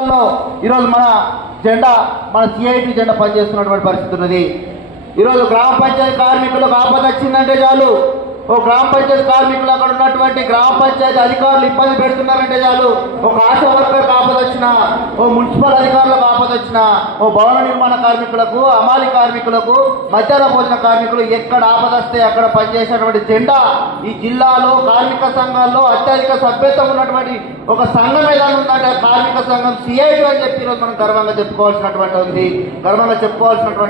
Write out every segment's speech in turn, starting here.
ఈరోజు మన జెండా మన సిఐటి జెండా పనిచేస్తున్నటువంటి పరిస్థితి ఉన్నది. ఈరోజు గ్రామ పంచాయతీ కార్మికులకు ఆపద వచ్చిందంటే చాలు, ఓ గ్రామ పంచాయతీ కార్మికులు అక్కడ ఉన్నటువంటి గ్రామ పంచాయతీ అధికారులు ఇబ్బంది పెడుతున్నారంటే చాలు, ఒక ఆశా వర్కర్కి ఆపద వచ్చినా, ఓ మున్సిపల్ అధికారులకు ఆపద వచ్చినా, ఓ భవన నిర్మాణ కార్మికులకు, అమాలి కార్మికులకు, మధ్యాహ్న భోజన కార్మికులు ఎక్కడ ఆపద వస్తే అక్కడ పనిచేసేటువంటి జెండా ఈ జిల్లాలో కార్మిక సంఘాల్లో అత్యధిక సభ్యత్వం ఉన్నటువంటి ఒక సంఘం ఏదైనా ఉందంటే కార్మిక సంఘం సిఐటి అని చెప్పి ఈరోజు మనం గర్వంగా చెప్పుకోవాల్సినటువంటి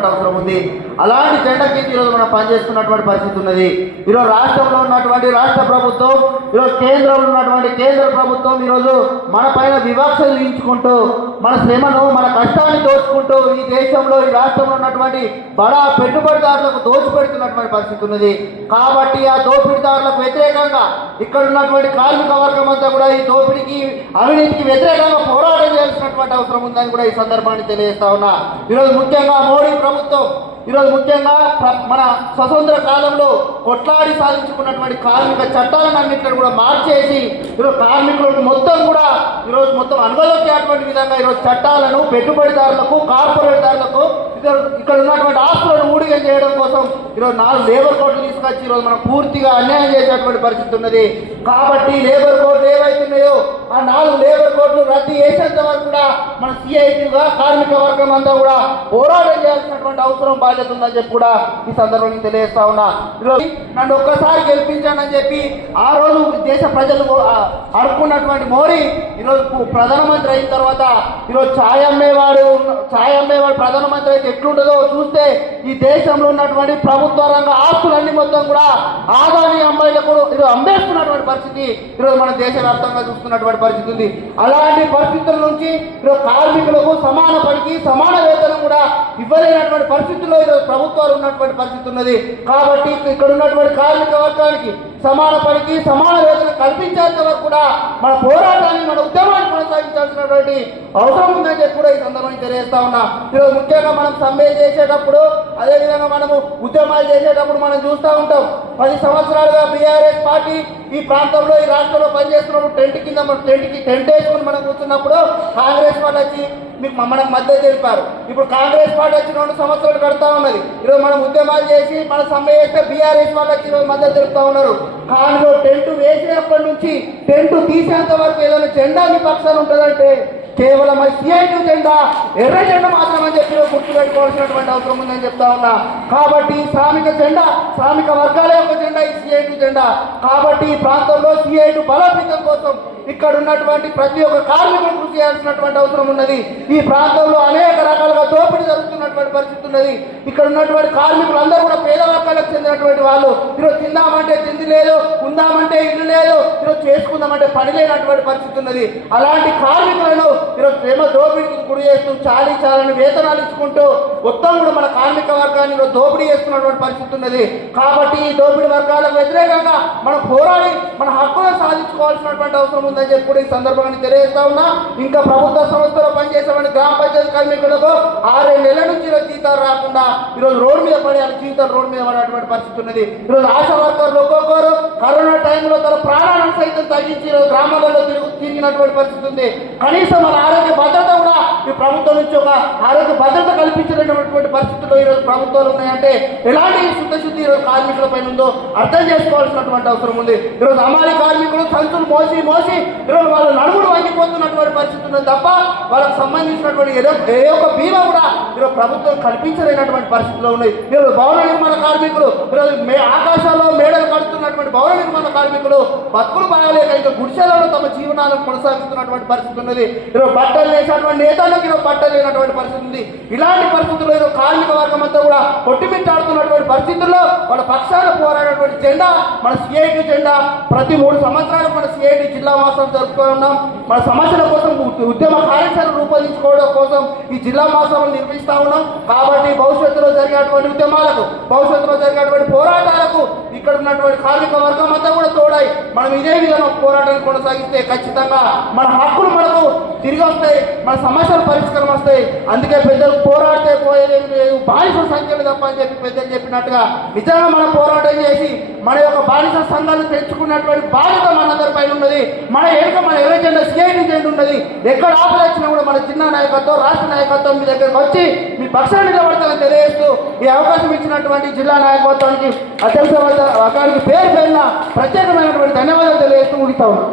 అవసరం ఉంది. అలాంటి జెండా కింద ఈరోజు మనం పనిచేస్తున్నటువంటి పరిస్థితి ఉన్నది. ఈరోజు రాష్ట్రంలో ఉన్నటువంటి రాష్ట్ర ప్రభుత్వం, ఈరోజు కేంద్రంలో ఉన్నటువంటి కేంద్ర ప్రభుత్వం ఈరోజు మన పైన వివక్ష విధించుకుంటూ, మన శ్రమను మన కష్టాన్ని దోచుకుంటూ ఈ దేశంలో ఈ రాష్ట్రంలో ఉన్నటువంటి బడా పెట్టుబడిదారులకు దోచిపెడుతున్నటువంటి పరిస్థితి ఉన్నది. కాబట్టి ఆ దోపిడీదారులకు వ్యతిరేకంగా ఇక్కడ ఉన్నటువంటి కార్మిక వర్గం అంతా కూడా ఈ దోపిడీకి అవినీతికి వ్యతిరేకంగా పోరాటం చేయాల్సినటువంటి అవసరం ఉందని కూడా ఈ సందర్భాన్ని తెలియజేస్తా ఉన్నా. ఈరోజు ముఖ్యంగా మోడీ ప్రభుత్వం మన స్వతంత్ర కాలంలో కొట్లాడి సాధించుకున్నటువంటి కార్మిక చట్టాలను అన్నింటినీ కూడా మార్చేసి ఈరోజు కార్మికులకు మొత్తం అనుభవించేటువంటి విధంగా ఈరోజు చట్టాలను పెట్టుబడిదారులకు, కార్పొరేట్దారులకు ఇక్కడ ఉన్నటువంటి ఆస్తులను ఊడిగం చేయడం కోసం ఈరోజు 4 లేబర్ కోడ్లు తీసుకొచ్చి ఈరోజు మనం పూర్తిగా అన్యాయం చేసేటువంటి పరిస్థితి ఉన్నది. కాబట్టి లేబర్ కోడ్లు ఏవైతున్నాయో ఆ 4 లేబర్ కోడ్లు రద్దు చేసేంత వరకు కూడా మన సిఐటిగా కార్మిక వర్గం అంతా కూడా పోరాటం చేయాల్సినటువంటి అవసరం బాధ్యత ఉందని చెప్పి కూడా ఈ సందర్భంగా తెలియజేస్తా ఉన్నా. ఈరోజు నన్ను ఒక్కసారి గెలిపించానని చెప్పి ఆ రోజు దేశ ప్రజలు అడుక్కున్నటువంటి మోడీ ఈరోజు ప్రధానమంత్రి అయిన తర్వాత ఈరోజు ఛాయ్ అమ్మేవాడు ప్రధానమంత్రి అయితే ఎట్లుంటుందో చూస్తే ఈ దేశంలో ఉన్నటువంటి ప్రభుత్వ రంగ ఆస్తులన్నీ మొత్తం కూడా ఆదాని అమ్మాయిలకు ఈరోజు అమ్మేస్తున్నటువంటి పరిస్థితి ఈరోజు మన దేశవ్యాప్తంగా చూస్తున్నటువంటి పరిస్థితి ఉంది. అలాంటి పరిస్థితుల నుంచి ఈరోజు కార్మికులకు సమాన పనికి సమాన వేతనం కూడా ఇవ్వలేనటువంటి పరిస్థితుల్లో ఈరోజు ప్రభుత్వాలు ఉన్నటువంటి పరిస్థితి ఉన్నది. కాబట్టి ఇక్కడ ఉన్నటువంటి కార్మిక వర్గానికి సమాన పనికి సమాన వేతనం కల్పించేంత వరకు కూడా మన పోరాటాన్ని, మన ఉద్యమాన్ని కొనసాగించాల్సినటువంటి అవసరం ఉందని చెప్పి కూడా ఈ సందర్భంగా తెలియజేస్తా ఉన్నా. ఈరోజు ముఖ్యంగా మనం సమ్మె చేసేటప్పుడు, అదేవిధంగా మనము ఉద్యమాలు చేసేటప్పుడు మనం చూస్తూ ఉంటాం. 10 సంవత్సరాలుగా బీఆర్ఎస్ పార్టీ ఈ ప్రాంతంలో ఈ రాష్ట్రంలో పనిచేస్తున్నప్పుడు టెంట్ వేసుకుని మనం కూర్చున్నప్పుడు కాంగ్రెస్ వాళ్ళు వచ్చి మనకు మద్దతు తెలిపారు. ఇప్పుడు కాంగ్రెస్ పార్టీ వచ్చి 2 సంవత్సరాలు కడతా ఉన్నది. ఈరోజు మనం ఉద్యమాలు చేసి మన సమ్మె చేస్తే బీఆర్ఎస్ వాళ్ళు వచ్చి ఈరోజు మద్దతు తెలుపుతా ఉన్నారు. కానీ టెంట్ వేసినప్పటి నుంచి టెంట్ తీసేంత వరకు ఏదైనా జెండా మీ పక్షాలు ఉంటుందంటే కేవలం సిఐటి జెండా, ఎర్ర జెండా మాత్రమని చెప్పి గుర్తుపెట్టుకోవాల్సినటువంటి అవసరం ఉందని చెప్తా ఉన్నా. కాబట్టి శ్రామిక జెండా, శ్రామిక వర్గాల యొక్క జెండా ఈ సిఐటి జెండా. కాబట్టి ఈ ప్రాంతంలో సిఐటి బలోపేతం కోసం ఇక్కడ ఉన్నటువంటి ప్రతి ఒక్క కార్మికులు కృషి చేయాల్సినటువంటి అవసరం ఉన్నది. ఈ ప్రాంతంలో అనేక రకాలుగా దోపిడీ జరుగుతున్నటువంటి పరిస్థితి ఉన్నది. ఇక్కడ ఉన్నటువంటి కార్మికులు అందరూ కూడా పేద వర్గాలకు చెందినటువంటి వాళ్ళు. ఈరోజు తిందామంటే తిండి లేదు, ఉందామంటే ఇల్లు లేదు, ఈరోజు చేసుకుందామంటే పని లేనటువంటి పరిస్థితి ఉన్నది. అలాంటి కార్మికులను ఈరోజు ప్రేమ దోపిడీకి గురి చేస్తూ చాలని వేతనాలు ఇచ్చుకుంటూ మొత్తం కూడా మన కార్మిక వర్గాన్ని ఈరోజు దోపిడీ చేస్తున్నటువంటి పరిస్థితి ఉన్నది. కాబట్టి ఈ దోపిడీ వర్గాలకు వ్యతిరేకంగా మనం పోరాడి మన హక్కులను సాధించుకోవాల్సినటువంటి అవసరం ఉందని చెప్పి కూడా ఈ సందర్భంగా తెలియజేస్తా ఉన్నా. ఇంకా ప్రభుత్వ సంస్థలో పనిచేసేటువంటి గ్రామ పంచాయతీ కార్మికులకు 6 నెలల నుంచి జీతాలు రాకుండా ఈరోజు రోడ్డు మీద పడి జీతాలు రోడ్డు మీద పడేటువంటి పరిస్థితి ఉన్నది. ఈరోజు ఆశా వర్కర్లు ఒక్కొక్కరు కరోనా టైంలో తన ప్రాణాలను సైతం తగ్గించి ఈరోజు గ్రామాలలో తిరిగినటువంటి పరిస్థితి ఉంది. కనీసం మన ఆరోగ్య భద్రత కూడా ఈ ప్రభుత్వం నుంచి ఒక ఆరోగ్య భద్రత కల్పించినటువంటి పరిస్థితుల్లో ఈరోజు ప్రభుత్వాలు ఉన్నాయంటే ఎలాంటి శుద్ధశుద్ధి ఈరోజు కార్మికుల పైన ఉందో అర్థం చేసుకోవాల్సినటువంటి అవసరం ఉంది. ఈరోజు అమాలి కార్మికులు సంచులు మోసి ఈరోజు వాళ్ళ నడుములు వంగిపోతున్నటువంటి పరిస్థితి ఉంది తప్ప వాళ్ళకు సంబంధించినటువంటి ఏ ఒక్క బీమా కూడా ఈరోజు ప్రభుత్వం కల్పించలేనటువంటి పరిస్థితుల్లో ఉన్నాయి. ఈరోజు భవన నిర్మాణ కార్మికులు ఈరోజు ఆకాశాల్లో మేడలు కడుతున్నటువంటి భవన నిర్మాణ కార్మికులు బతుకులు బాగలేక ఇంకా గుడిసెలలో తమ జీవనాలను కొనసాగిస్తున్నటువంటి పరిస్థితి ఉన్నది. ఈరోజు బట్టలు వేసినటువంటి నేతలకు ఈరోజు బట్టలు లేనటువంటి పరిస్థితి ఉంది. ఇలాంటి పరిస్థితుల్లో ఈరోజు కార్మిక వర్గం అంతా కూడా కొట్టిమిట్టాడుతున్నటువంటి పరిస్థితుల్లో వాళ్ళ పక్షాన పోరాడేటువంటి జెండా మన సిఐటి జెండా. ప్రతి 3 సంవత్సరాలకు మన సిఐటి జిల్లా మాసం జరుపుకొని ఉన్నాం. మన సమస్యల కోసం ఉద్యమ కార్యాచరణ రూపొందించుకోవడం కోసం ఈ జిల్లా మాసాలను నిర్వహిస్తా ఉన్నాం. కాబట్టి భవిష్యత్తులో జరిగేటువంటి ఉద్యమాలకు, భవిష్యత్తులో జరిగేటువంటి పోరాటాలకు ఇక్కడ ఉన్నటువంటి కార్మిక వర్గం అంతా కూడా తోడాయి మనం ఇదే విధంగా పోరాటాన్ని కొనసాగిస్తే ఖచ్చితంగా మన హక్కులు మనకు తిరిగి వస్తాయి, మన సమస్యలు పరిష్కారం వస్తాయి. అందుకే పెద్దలు పోరాడితే పోయేది లేదు, బానిసల సంఖ్యలు తప్ప అని చెప్పి పెద్దలు చెప్పినట్టుగా నిజంగా మనం పోరాటం చేసి మన యొక్క బానిస సంఘాలు తెచ్చుకున్నటువంటి బాధ్యత మనందరి పైన ఉన్నది. మన ఎర్ర జెండా సిఐటి జెండా ఉన్నది. ఎక్కడ ఆపద వచ్చినా కూడా మన జిల్లా నాయకత్వం రాష్ట్ర నాయకత్వం మీ దగ్గరకు వచ్చి మీ పక్షాన్ని నిలబడతామని తెలియజేస్తూ ఈ అవకాశం ఇచ్చినటువంటి జిల్లా నాయకత్వానికి అధ్యక్ష అక్కడికి పేరు పేరున ప్రత్యేకమైనటువంటి ధన్యవాదాలు తెలియజేస్తూ ముగిస్తా ఉన్నాం.